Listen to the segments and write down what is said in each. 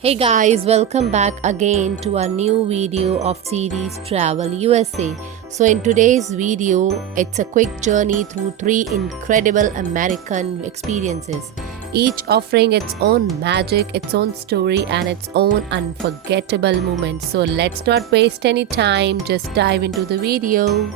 Hey guys, welcome back again to our new video of series Travel USA. So in today's video, it's a quick journey through three incredible American experiences, each offering its own magic, its own story and its own unforgettable moments. So let's not waste any time, just dive into the video.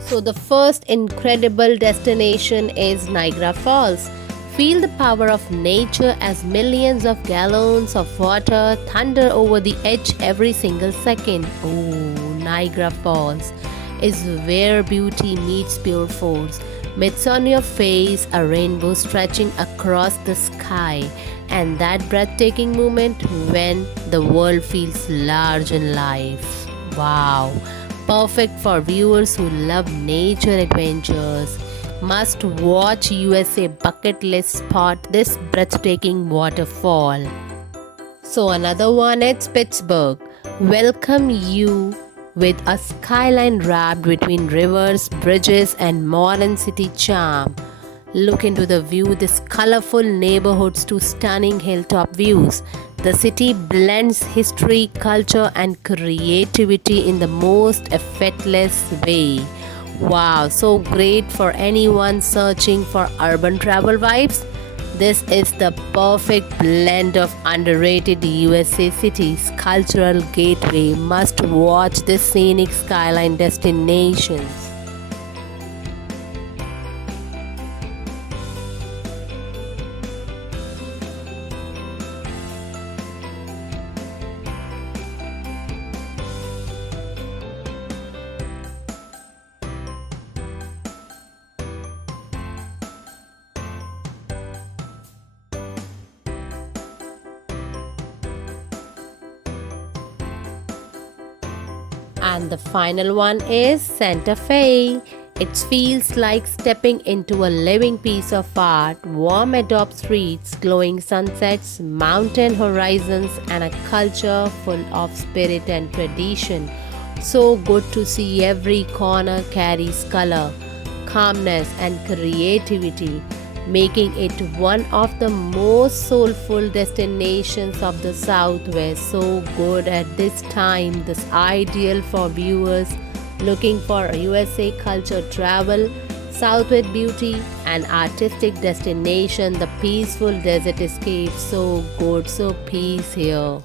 So the first incredible destination is Niagara Falls. Feel the power of nature as millions of gallons of water thunder over the edge every single second. Oh, Niagara Falls is where beauty meets pure force. Meets on your face, a rainbow stretching across the sky, and that breathtaking moment when the world feels large in life. Wow, perfect for viewers who love nature adventures. Must watch USA bucket list spot this breathtaking waterfall. So another one is Pittsburgh. Welcome you with a skyline wrapped between rivers, bridges and modern city charm. Look into the view, this colorful neighborhoods to stunning hilltop views. The city blends history, culture and creativity in the most effortless way. Wow, so great for anyone searching for urban travel vibes. This is the perfect blend of underrated USA cities, cultural gateway. Must watch this scenic skyline destinations. And the final one is Santa Fe. It feels like stepping into a living piece of art. Warm adobe streets, glowing sunsets, mountain horizons, and a culture full of spirit and tradition. So good to see every corner carries color, calmness, and creativity, making it one of the most soulful destinations of the Southwest. So good at this time, this ideal for viewers looking for USA culture travel, Southwest beauty and artistic destination, the peaceful desert escape. So good, so peace here.